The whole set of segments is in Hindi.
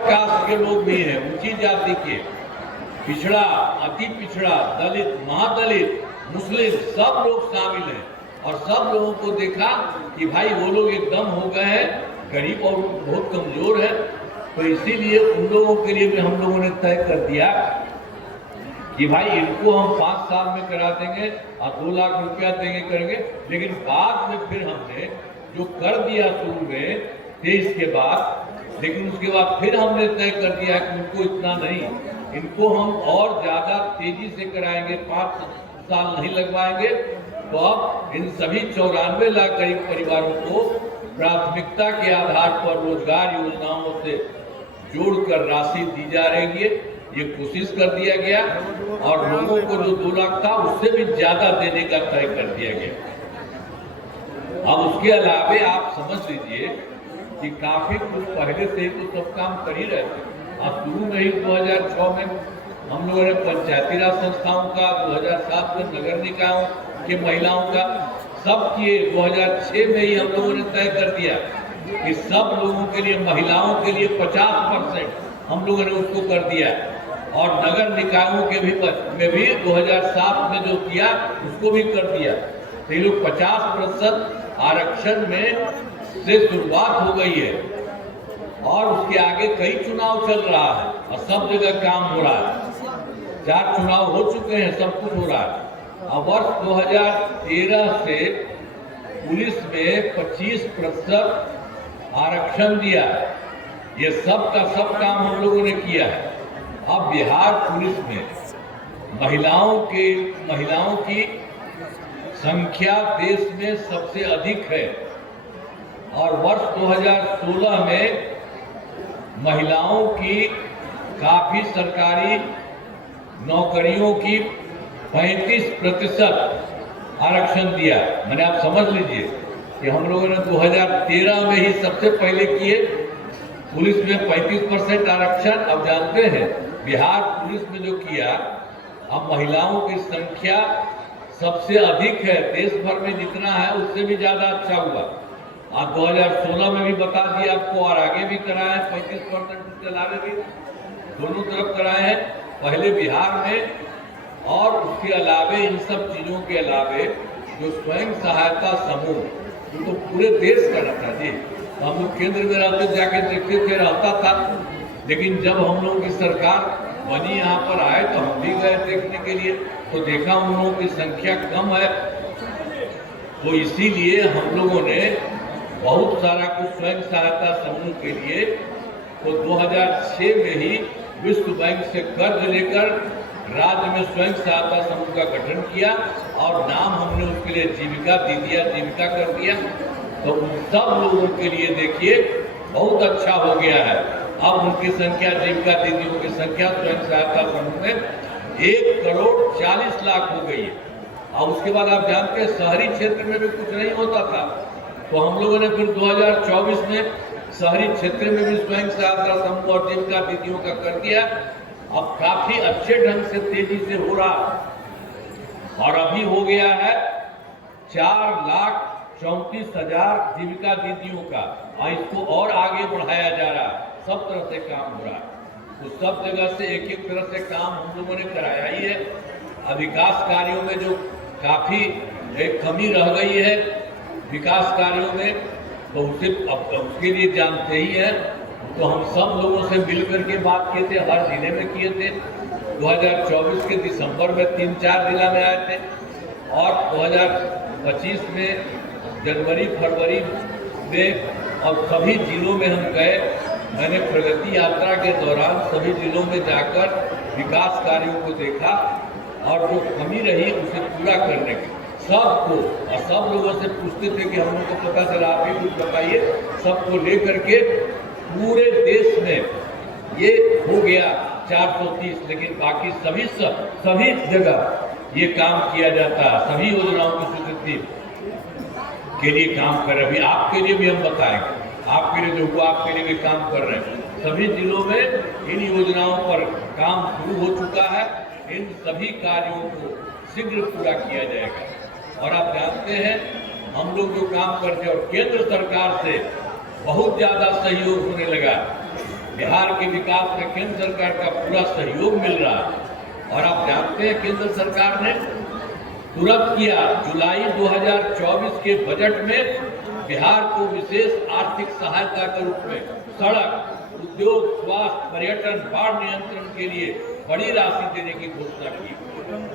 कास्ट के लोग भी हैं, ऊंची जाति के, पिछड़ा, अति पिछड़ा, दलित, महादलित, मुस्लिम, सब लोग शामिल हैं। और सब लोगों को देखा कि भाई वो लोग एकदम हो गए हैं, गरीब और बहुत कमजोर है। तो इसीलिए उन लोगों के लिए भी हम लोगों ने तय कर दिया कि भाई इनको हम 5 साल में करा देंगे और 2 लाख रुपया देंगे करेंगे। लेकिन बाद में फिर हमने जो कर दिया शुरू में 23 के बाद, लेकिन उसके बाद फिर हमने तय कर दिया कि उनको इतना नहीं, इनको हम और ज्यादा तेजी से कराएंगे, 5 साल नहीं लगवाएंगे। तो अब इन सभी 94 लाख गरीब परिवारों को प्राथमिकता के आधार पर रोजगार योजनाओं से जोड़कर राशि दी जा रही है। ये कोशिश कर दिया गया और लोगों को जो 2 लाख था उससे भी ज्यादा देने का तय कर दिया गया। अब उसके अलावे आप समझ लीजिए कि काफी कुछ पहले से ही तो सब काम कर ही रहे थे। अब शुरू में ही 2006 में हम लोगों ने पंचायती राज संस्थाओं का, 2007 में नगर निकायों के महिलाओं का सब किए। 2006 में ही हम लोगों ने तय कर दिया कि सब लोगों के लिए, महिलाओं के लिए 50% हम लोगों ने उसको कर दिया। और नगर निकायों के भी में भी 2007 में जो किया उसको भी कर दिया। तो ये लोग 50% आरक्षण में से शुरुआत हो गई है और उसके आगे कई चुनाव चल रहा है और सब जगह काम हो रहा है। 4 चुनाव हो चुके हैं, सब कुछ हो रहा है। अब वर्ष 2013 से पुलिस में 25% आरक्षण दिया। ये सब का सब काम हम लोगों ने किया है। अब बिहार पुलिस में महिलाओं की संख्या देश में सबसे अधिक है और वर्ष 2016 में महिलाओं की काफी सरकारी नौकरियों की 35% आरक्षण दिया। मैंने आप समझ लीजिए कि हम लोगों ने 2013 में ही सबसे पहले किए पुलिस में 35% आरक्षण। अब जानते हैं बिहार पुलिस में जो किया, अब महिलाओं की संख्या सबसे अधिक है, देश भर में जितना है उससे भी ज्यादा अच्छा हुआ। आज 2016 में भी बता दिया आपको और आगे भी कराए हैं, 35% के अलावे भी दोनों तरफ कराए हैं, पहले बिहार में। और उसके अलावे इन सब चीजों के अलावे जो स्वयं सहायता समूह, तो पूरे देश का रहता जी, हम लोग केंद्र में रहते जाके देखते थे, रहता था। लेकिन जब हम लोगों की सरकार बनी, यहाँ पर आए तो हम भी गए देखने के लिए, तो देखा उन लोगों की संख्या कम है। तो इसीलिए हम लोगों ने बहुत सारा कुछ स्वयं सहायता समूह के लिए तो 2006 में ही विश्व बैंक से कर्ज लेकर राज्य में स्वयं सहायता समूह का गठन किया और नाम हमने उसके लिए जीविका दे दिया, जीविका कर दिया। तो उन सब लोगों के लिए देखिए बहुत अच्छा हो गया है। अब उनकी संख्या, जीविका दीदियों की संख्या स्वयं सहायता समूह में 1,40,00,000 हो गई है। और उसके बाद आप जानते हैं शहरी क्षेत्र में भी कुछ नहीं होता था, तो हम लोगों ने फिर 2024 में शहरी क्षेत्र में भी स्वयं सहायता समूह और जीविका दीदियों का कर दिया। अब काफी अच्छे ढंग से तेजी से हो रहा और अभी हो गया है 4,34,000 जीविका दीदियों का और इसको और आगे बढ़ाया जा रहा है। सब तरह से काम हो रहा है, तो सब जगह से एक एक तरह से काम हम लोगों ने कराया ही है। विकास कार्यों में जो काफी एक कमी रह गई है विकास कार्यों में, तो उसे अब उसके लिए जानते ही हैं, तो हम सब लोगों से मिलकर के बात किए थे, हर जिले में किए थे। 2024 के दिसंबर में 3-4 जिला में आए थे और 2025 में जनवरी फरवरी में और सभी जिलों में हम गए। मैंने प्रगति यात्रा के दौरान सभी जिलों में जाकर विकास कार्यों को देखा और जो कमी रही उसे पूरा करने की सबको, और सब लोगों से पूछते थे कि हम लोग को पता चला, आप भी कुछ बताइए। सबको लेकर के पूरे देश में ये हो गया 430, लेकिन बाकी सभी जगह ये काम किया जाता है। सभी योजनाओं की स्वीकृति के लिए काम कर रहे हैं। अभी आपके लिए भी हम बताएंगे, आपके लिए जो हुआ आपके लिए भी काम कर रहे हैं। सभी जिलों में इन योजनाओं पर काम शुरू हो चुका है। इन सभी कार्यों को शीघ्र पूरा किया जाएगा। और आप जानते हैं हम लोग जो काम करते हैं और केंद्र सरकार से बहुत ज्यादा सहयोग होने लगा। बिहार के विकास में केंद्र सरकार का पूरा सहयोग मिल रहा है। और आप जानते हैं केंद्र सरकार ने तुरंत किया, जुलाई 2024 के बजट में बिहार को विशेष आर्थिक सहायता के रूप में सड़क, उद्योग, स्वास्थ्य, पर्यटन, बाढ़ नियंत्रण के लिए बड़ी राशि देने की घोषणा की।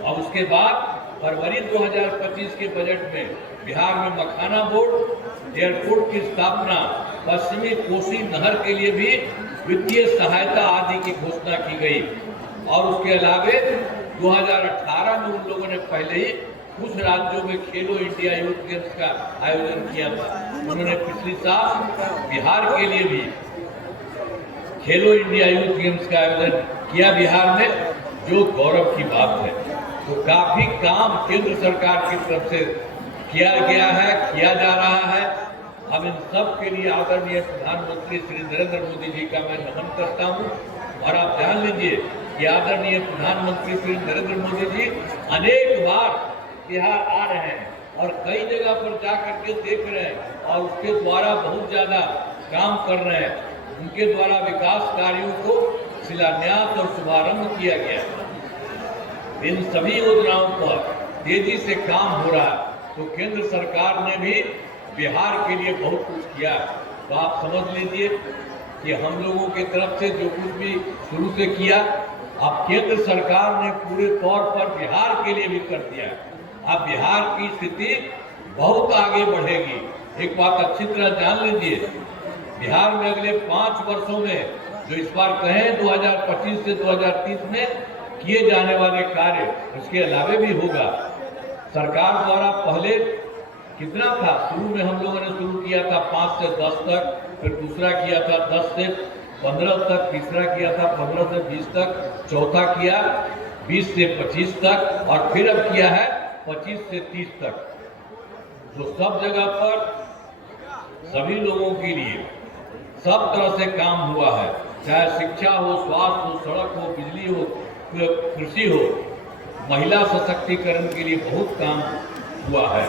और उसके बाद फरवरी 2025 के बजट में बिहार में मखाना बोर्ड, एयरपोर्ट की स्थापना, पश्चिमी कोसी नहर के लिए भी वित्तीय सहायता आदि की घोषणा की गई। और उसके अलावे 2018 में उन लोगों ने पहले ही कुछ राज्यों में खेलो इंडिया यूथ गेम्स का आयोजन किया था। उन्होंने पिछले साल बिहार के लिए भी खेलो इंडिया यूथ गेम्स का आयोजन किया बिहार में, जो गौरव की बात है। तो काफी काम केंद्र सरकार की तरफ से किया गया है, किया जा रहा है। हम इन सब के लिए आदरणीय प्रधानमंत्री श्री नरेंद्र मोदी जी का मैं नमन करता हूं। और आप जान लीजिए कि आदरणीय प्रधानमंत्री श्री नरेंद्र मोदी जी अनेक बार बिहार आ रहे हैं और कई जगह पर जा करके देख रहे हैं और उसके द्वारा बहुत ज्यादा काम कर रहे हैं। उनके द्वारा विकास कार्यों को शिलान्यास और शुभारंभ किया गया। इन सभी योजनाओं पर तेजी से काम हो रहा है। तो केंद्र सरकार ने भी बिहार के लिए बहुत कुछ किया। तो आप समझ लीजिए कि हम लोगों की तरफ से जो कुछ भी शुरू से किया, अब केंद्र सरकार ने पूरे तौर पर बिहार के लिए भी कर दिया। अब बिहार की स्थिति बहुत आगे बढ़ेगी। एक बात अच्छी तरह जान लीजिए, बिहार में अगले 5 वर्षों में जो इस बार कहें 2025 से 2030 में किए जाने वाले कार्य, उसके अलावे भी होगा। सरकार द्वारा पहले कितना था, शुरू में हम लोगों ने शुरू किया था 5 से 10 तक, फिर दूसरा किया था 10 से 15 तक, तीसरा किया था 15 से 20 तक, चौथा किया 20 से 25 तक और फिर अब किया है 25 से 30 तक। तो सब जगह पर सभी लोगों के लिए सब तरह से काम हुआ है, चाहे शिक्षा हो, स्वास्थ्य हो, सड़क हो, बिजली हो, कृषि हो, महिला सशक्तिकरण के लिए बहुत काम हुआ है।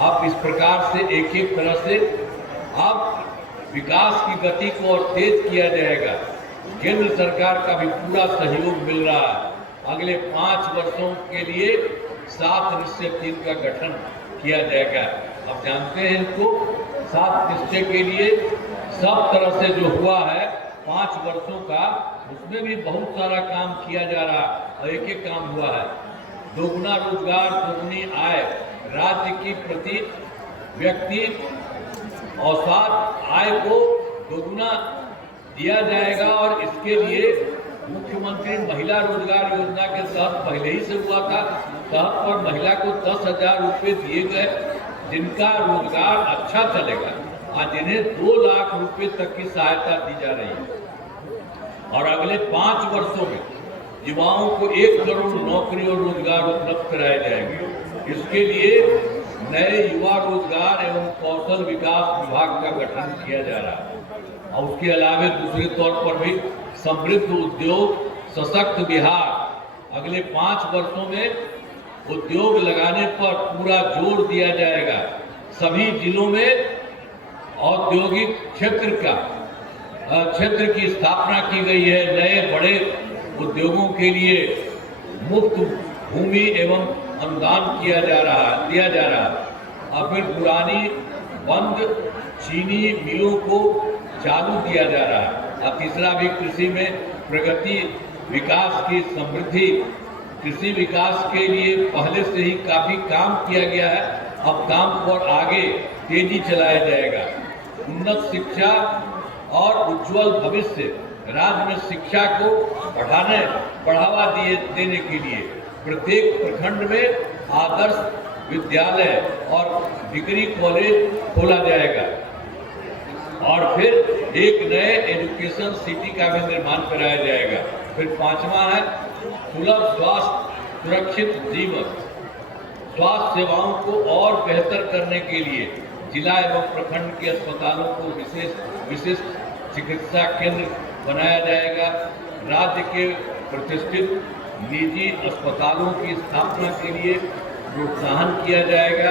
अब इस प्रकार से एक एक तरह से अब विकास की गति को और तेज किया जाएगा। केंद्र सरकार का भी पूरा सहयोग मिल रहा है। अगले 5 वर्षों के लिए 7 निश्चय टीम का गठन किया जाएगा। आप जानते हैं इसको, 7 निश्चय के लिए सब तरह से जो हुआ है 5 वर्षों का, उसमें भी बहुत सारा काम किया जा रहा है और एक एक काम हुआ है। दोगुना रोजगार, दोगुनी आय राज्य की प्रति व्यक्ति औसत आय को दोगुना दिया जाएगा। और इसके लिए मुख्यमंत्री महिला रोजगार योजना के तहत पहले ही से हुआ था, तहत पर महिला को 10,000 रुपये दिए गए, जिनका रोजगार अच्छा चलेगा। आज इन्हें 2 लाख रुपए तक की सहायता दी जा रही है। और अगले 5 वर्षों में युवाओं को 1 करोड़ नौकरी और रोजगार उपलब्ध कराए जाएंगे। इसके लिए नए युवा रोजगार एवं कौशल विकास विभाग का गठन किया जा रहा है। और उसके अलावा दूसरे तौर पर भी समृद्ध उद्योग, सशक्त बिहार, अगले 5 वर्षों में उद्योग लगाने पर पूरा जोर दिया जाएगा। सभी जिलों में औद्योगिक क्षेत्र की स्थापना की गई है। नए बड़े उद्योगों के लिए मुफ्त भूमि एवं अनुदान दिया जा रहा है। और फिर पुरानी बंद चीनी मिलों को चालू किया जा रहा है। और तीसरा भी कृषि में प्रगति, विकास की समृद्धि, कृषि विकास के लिए पहले से ही काफी काम किया गया है। अब काम पर आगे तेजी चलाया जाएगा। उन्नत शिक्षा और उज्जवल भविष्य, राज्य में शिक्षा को बढ़ावा देने के लिए प्रत्येक प्रखंड में आदर्श विद्यालय और डिग्री कॉलेज खोला जाएगा। और फिर एक नए एजुकेशन सिटी का भी निर्माण कराया जाएगा। फिर 5वां है सुलभ स्वास्थ्य सुरक्षित जीवन। स्वास्थ्य सेवाओं को और बेहतर करने के लिए जिला एवं प्रखंड के अस्पतालों को विशेष चिकित्सा केंद्र बनाया जाएगा। राज्य के प्रतिष्ठित निजी अस्पतालों की स्थापना के लिए प्रोत्साहन किया जाएगा।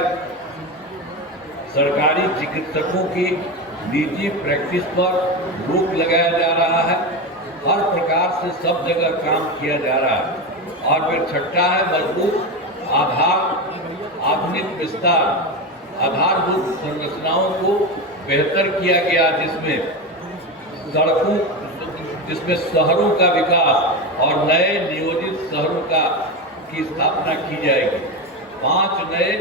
सरकारी चिकित्सकों की निजी प्रैक्टिस पर रोक लगाया जा रहा है। हर प्रकार से सब जगह काम किया जा रहा है। और फिर छठा है मजबूत आधार, आधुनिक विस्तार, आधारभूत संरचनाओं को बेहतर किया गया, जिसमें शहरों का विकास और नए नियोजित शहरों की स्थापना की जाएगी। 5 नए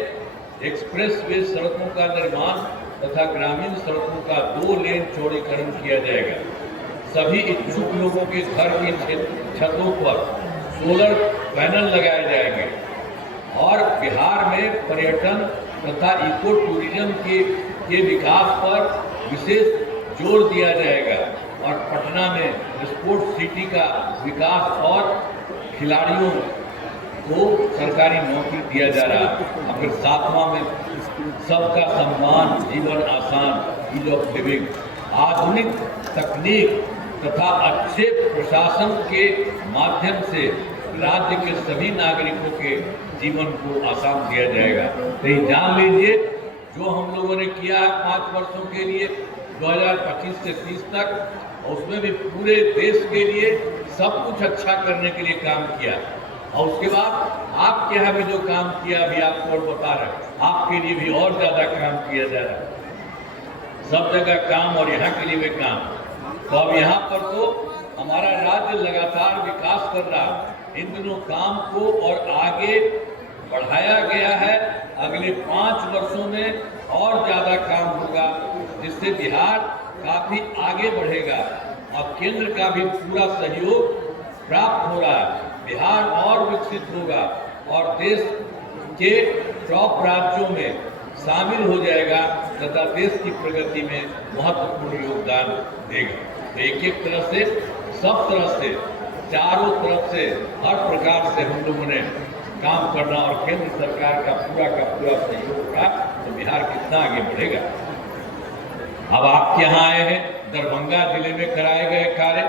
एक्सप्रेस वे सड़कों का निर्माण तथा ग्रामीण सड़कों का 2 लेन चौड़ीकरण किया जाएगा। सभी इच्छुक लोगों के घर की छतों पर सोलर पैनल लगाए जाएंगे और बिहार में पर्यटन तथा इको टूरिज्म के विकास पर विशेष जोर दिया जाएगा और पटना में स्पोर्ट्स सिटी का विकास और खिलाड़ियों को सरकारी नौकरी दिया जा रहा है। और फिर 7वां में सबका सम्मान, जीवन आसान, ईज ऑफ लिविंग, आधुनिक तकनीक तथा अच्छे प्रशासन के माध्यम से राज्य के सभी नागरिकों के जीवन को आसान किया जाएगा। तो ये जान लीजिए, जो हम लोगों ने किया है 5 वर्षों के लिए 2025 से 30 तक, उसमें भी पूरे देश के लिए सब कुछ अच्छा करने के लिए काम किया। और उसके बाद आपके यहाँ भी जो काम किया अभी आपको और बता रहे हैं, आपके लिए भी और ज्यादा काम किया जा रहा है। सब जगह काम और यहाँ के लिए भी काम। तो अब यहाँ पर तो हमारा राज्य लगातार विकास कर रहा है। इन दिनों काम को और आगे बढ़ाया गया है। अगले 5 वर्षों में और ज्यादा काम होगा, जिससे बिहार काफी आगे बढ़ेगा और केंद्र का भी पूरा सहयोग प्राप्त हो रहा है। बिहार और विकसित होगा और देश के टॉप राज्यों में शामिल हो जाएगा तथा देश की प्रगति में महत्वपूर्ण योगदान देगा। तो एक तरह से, सब तरह से, चारों तरफ से, हर प्रकार से हम लोगों ने काम करना और केंद्र सरकार का पूरा सहयोग रहा तो बिहार कितना आगे बढ़ेगा। अब आपके यहाँ आए हैं, दरभंगा जिले में कराए गए कार्य